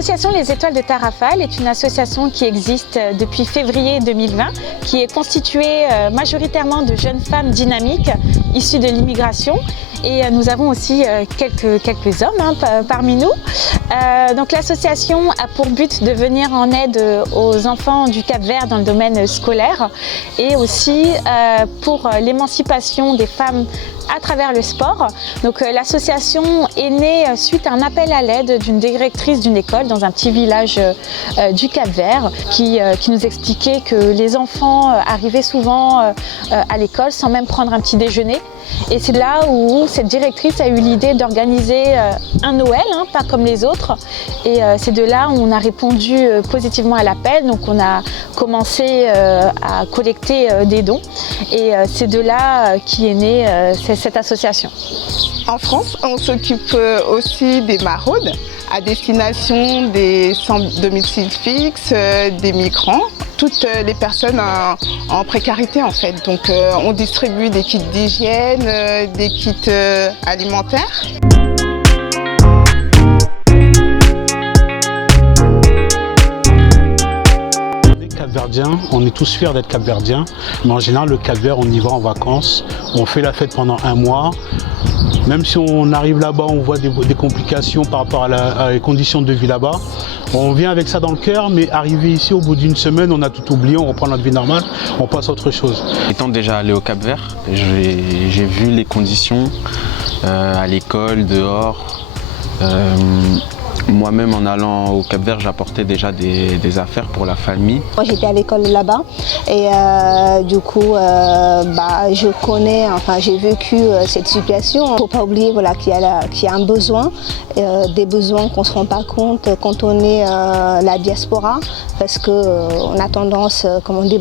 L'association Les Étoiles de Tarrafal est une association qui existe depuis février 2020, qui est constituée majoritairement de jeunes femmes dynamiques issues de l'immigration. Et nous avons aussi quelques hommes parmi nous. Donc l'association a pour but de venir en aide aux enfants du Cap-Vert dans le domaine scolaire et aussi pour l'émancipation des femmes à travers le sport. Donc l'association est née suite à un appel à l'aide d'une directrice d'une école dans un petit village du Cap-Vert qui nous expliquait que les enfants arrivaient souvent à l'école sans même prendre un petit déjeuner. Et c'est là où cette directrice a eu l'idée d'organiser un Noël, pas comme les autres. Et c'est de là où on a répondu positivement à l'appel. Donc on a commencé à collecter des dons. Et c'est de là qu'est née cette association. En France, on s'occupe aussi des maraudes à destination des sans domicile fixe, des migrants, toutes les personnes en précarité en fait. Donc on distribue des kits d'hygiène, des kits alimentaires. Cap-Verdiens, on est tous fiers d'être Cap-Verdiens, mais en général le Cap-Vert on y va en vacances, on fait la fête pendant un mois. Même si on arrive là-bas, on voit des complications par rapport à les conditions de vie là-bas. On vient avec ça dans le cœur, mais arrivé ici, au bout d'une semaine, on a tout oublié, on reprend notre vie normale, on passe à autre chose. Étant déjà allé au Cap-Vert, j'ai vu les conditions à l'école, dehors. Moi-même, en allant au Cap-Vert, j'apportais déjà des affaires pour la famille. Moi, j'étais à l'école là-bas et du coup, je connais, j'ai vécu cette situation. Il ne faut pas oublier qu'il y a un besoin, des besoins qu'on ne se rend pas compte quand on est la diaspora, parce qu'on a tendance, comme on dit,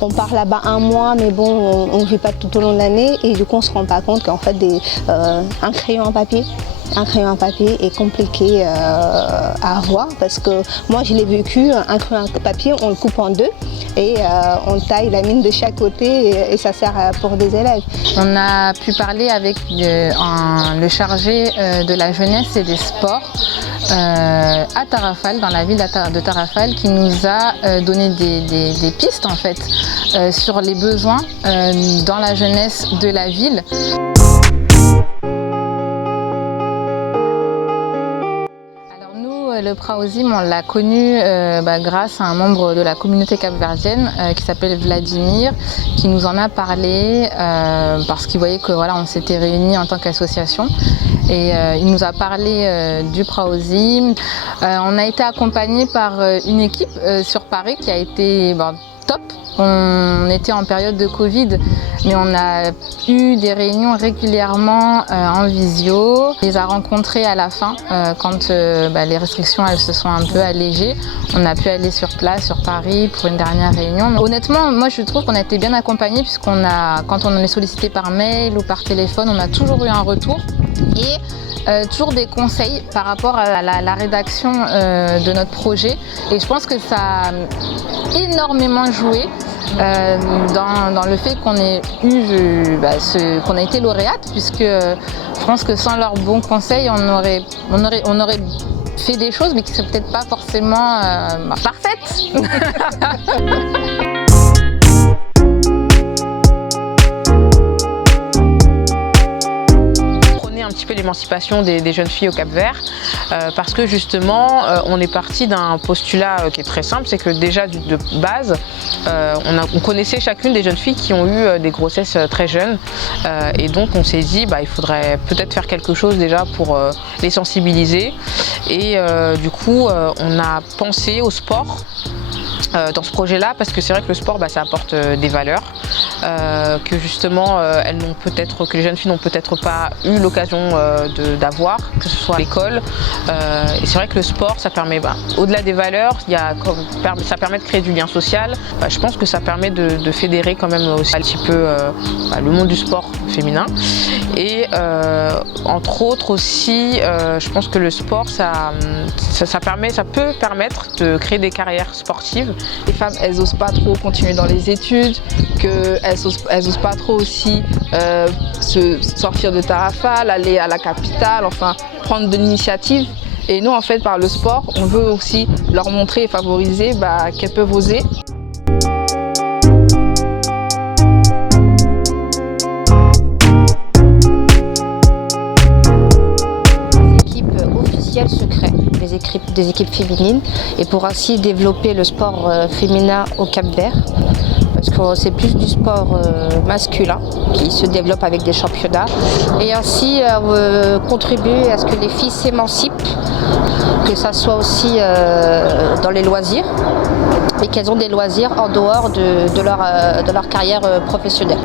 on part là-bas un mois, mais bon, on ne vit pas tout au long de l'année et du coup, on ne se rend pas compte qu'en fait, un crayon en papier. Un crayon à papier est compliqué à avoir parce que moi je l'ai vécu, un crayon à papier on le coupe en deux et on taille la mine de chaque côté et ça sert pour des élèves. On a pu parler avec le chargé de la jeunesse et des sports à Tarrafal, dans la ville de Tarrafal, qui nous a donné des pistes en fait sur les besoins dans la jeunesse de la ville. Le Praosim, on l'a connu grâce à un membre de la communauté capverdienne qui s'appelle Vladimir, qui nous en a parlé parce qu'il voyait que on s'était réunis en tant qu'association. Et il nous a parlé du Praosim. On a été accompagnés par une équipe sur Paris qui a été top. On était en période de Covid, mais on a eu des réunions régulièrement en visio. On les a rencontrés à la fin, quand les restrictions elles se sont un peu allégées. On a pu aller sur place, sur Paris, pour une dernière réunion. Mais honnêtement, moi je trouve qu'on a été bien accompagnés, puisqu'on quand on est sollicité par mail ou par téléphone, on a toujours eu un retour. Et toujours des conseils par rapport à la rédaction de notre projet. Et je pense que ça a énormément joué dans le fait qu'on ait qu'on a été lauréate, puisque je pense que sans leurs bons conseils, on aurait fait des choses mais qui ne seraient peut-être pas forcément parfaites. Un petit peu l'émancipation des jeunes filles au Cap-Vert parce que justement on est parti d'un postulat qui est très simple, c'est que déjà de base on connaissait chacune des jeunes filles qui ont eu des grossesses très jeunes et donc on s'est dit il faudrait peut-être faire quelque chose déjà pour les sensibiliser et du coup on a pensé au sport dans ce projet-là, parce que c'est vrai que le sport, ça apporte des valeurs que justement que les jeunes filles n'ont peut-être pas eu l'occasion d'avoir, que ce soit à l'école. Et c'est vrai que le sport, ça permet, au-delà des valeurs, ça permet de créer du lien social. Je pense que ça permet de fédérer quand même aussi un petit peu le monde du sport féminin. Et entre autres aussi, je pense que le sport, ça peut permettre de créer des carrières sportives. Les femmes, elles n'osent pas trop continuer dans les études, qu'elles n'osent pas trop aussi se sortir de Tarrafal, aller à la capitale, enfin prendre de l'initiative. Et nous, en fait, par le sport, on veut aussi leur montrer et favoriser qu'elles peuvent oser. Se créent des équipes féminines et pour ainsi développer le sport féminin au Cap-Vert, parce que c'est plus du sport masculin qui se développe avec des championnats, et ainsi contribuer à ce que les filles s'émancipent, que ça soit aussi dans les loisirs et qu'elles ont des loisirs en dehors de leur carrière professionnelle.